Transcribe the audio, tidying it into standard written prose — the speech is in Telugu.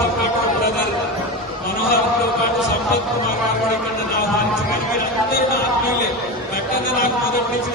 శ్రీనివాస్తో పాటు బ్రదర్ మనోహర్తో పాటు సంపత్ కుమార్ గారు కూడా ఇక్కడ ఆహ్వానించారు. మీరందరూ నా ఆత్మీయులే. గట్టంగా నాకు మొదటి నుంచి